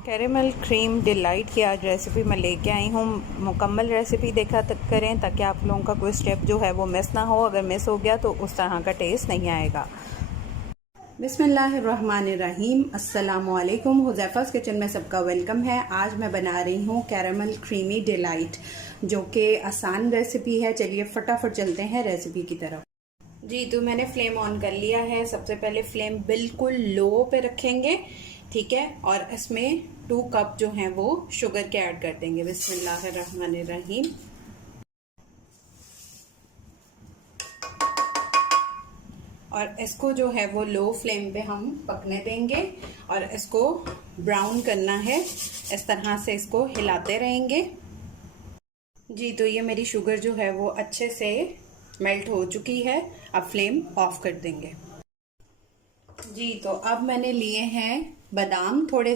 Caramel cream delight की आज recipe मैं लेके आई हूँ। मुकम्मल रेसिपी देखा तक करें ताकि आप लोगों का कोई स्टेप जो है वो मिस ना हो। अगर मिस हो गया तो उस तरह का टेस्ट नहीं आएगा। बिस्मिल्लाहिर्रहमानिर्रहीम। अस्सलामुअलैकुम। हुज़ैफ़ा's किचन में सबका वेलकम है। आज मैं बना रही हूँ कैरेमल क्रीमी डिलाइट, जो कि आसान रेसिपी है। चलिए फटाफट चलते हैं रेसिपी की तरफ। जी, तो मैंने फ्लेम ऑन कर लिया है। सबसे पहले फ्लेम बिल्कुल लो पे रखेंगे, ठीक है। और इसमें 2 कप जो हैं वो शुगर के ऐड कर देंगे। बिस्मिल्लाहिर्रहमानिर्रहीम। और इसको जो है वो लो फ्लेम पे हम पकने देंगे और इसको ब्राउन करना है। इस तरह से इसको हिलाते रहेंगे। जी, तो ये मेरी शुगर जो है वो अच्छे से मेल्ट हो चुकी है। अब फ्लेम ऑफ कर देंगे। जी, तो अब मैंने लिए हैं बादाम थोड़े